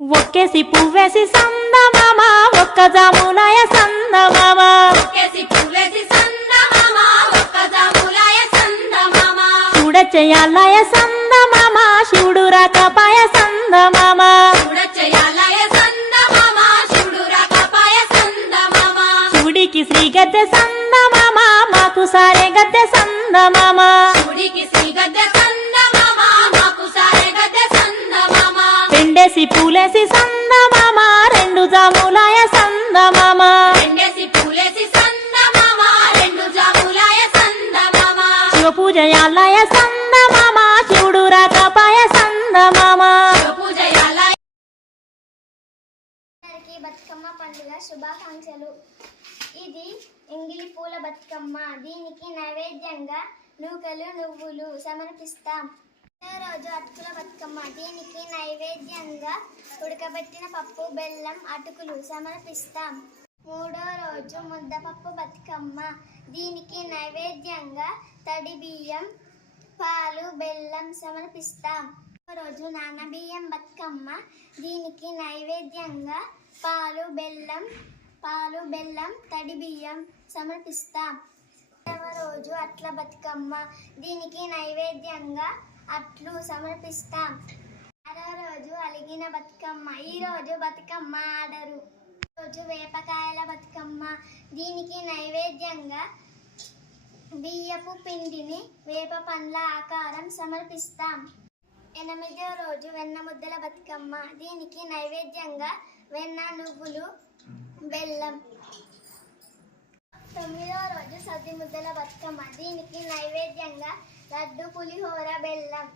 ఒక్కేసి పువ్వేసి సందమామ ఒక్క జాములాయ సందమామ. ఒక్కేసి పువ్వేసి సందమామ, శివుడు రాకపాయ సందమామ. శివుడికి శ్రీ గద్దె సందమామ. మాకు సారే గద్దె సందమామ. పూలేసి సందమామ రెండు జాములాయ సందమామ. రెండేసి పూలేసి సందమామ, రెండు జాములాయ సందమామ. శివ పూజయాలయ సందమామ శివుడు రాకపాయ సందమామ. బతుకమ్మ పండుగ శుభాకాంక్షలు. ఇది ఎంగిలి పూల బతుకమ్మ. దీనికి నైవేద్యంగా నూకలు నువ్వులు సమర్పిస్తాం. రోజు అటుకుల బతుకమ్మ. దీనికి నైవేద్యంగా ఉడకబెట్టిన పప్పు బెల్లం అటుకులు సమర్పిస్తాం. మూడో రోజు ముద్దపప్పు బతుకమ్మ. దీనికి నైవేద్యంగా తడి బియ్యం పాలు బెల్లం సమర్పిస్తాం. రోజు నానబియ్యం బతుకమ్మ. దీనికి నైవేద్యంగా పాలు బెల్లం పాలు బెల్లం తడి బియ్యం సమర్పిస్తాం. రోజు అట్ల బతుకమ్మ. దీనికి నైవేద్యంగా అట్లు సమర్పిస్తాం. ఆరో రోజు అలిగిన బతుకమ్మ ఈ రోజు బతుకమ్మ ఆడరు. రోజు వేపకాయల బతుకమ్మ. దీనికి నైవేద్యంగా బియ్యపు పిండిని వేప పండ్ల ఆకారం సమర్పిస్తాం. ఎనిమిదో రోజు వెన్న ముద్దల బతుకమ్మ. దీనికి నైవేద్యంగా వెన్న నువ్వులు బెల్లం. తొమ్మిదో రోజు సద్ది ముద్దల బతుకమ్మ. దీనికి నైవేద్యంగా లడ్డు పులిహోర బెల్లం